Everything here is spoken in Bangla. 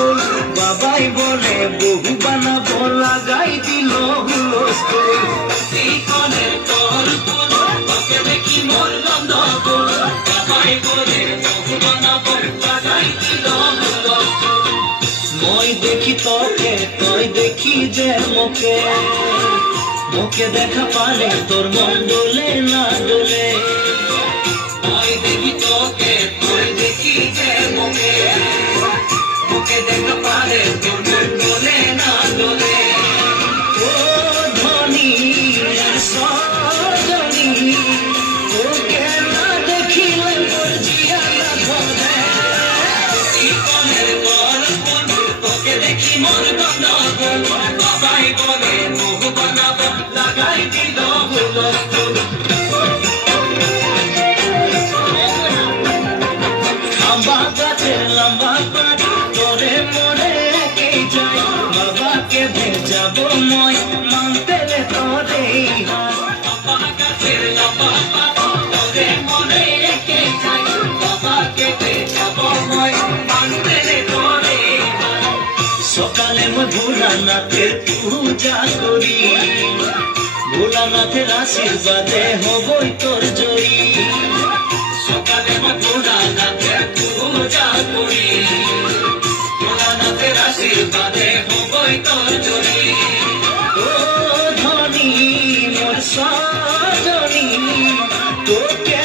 ফুল বাবাই বলে বহু বানাবো লাগাই দিল হুলস্থুল জীবনের তোর ফুল তোকে দেখি মোর গন্ধফুল বাবাই বলে বহু বানাবো লাগাই দিল হুলস্থুল মই দেখি তোকে তুই দেখি যে মুখে মুখে দেখা পালে তোর মন ডোলে না ডোলে মই দেখি তোকে তুই দেখি যে মুখে মুখে দেখা পারে তোর মন ডোলে না ডোলে ও ধনী সজনী তোকে না দেখিলে মোর জিয়া না ধরে জীবনের তোর ফুল তোকে দেখি মোর গন্ধফুল বাবাই বলে বহু বানাবো লাগাই দিল হুলস্থুল লম্বা গাছে লম্বা পাট তোরে মোরে একে যাই বাবাকে ভেজাবো মই মানতেলে তোরে হাত লম্বা গাছের লম্বা পাতা তোরে মনে রেখে যাই বাবাকে ভেজাবো মই মানতে রে তোরে হাত। সকালে মই ভোলানাথের পূজা করি ভোলানাথের আশীর্বাদে হবই তোর জয়ী সকালে ভোলানাথের পূজা করি ভোলানাথের আশীর্বাদে হবই তোর জয়ী ও ধনী মোর সজনী তোকে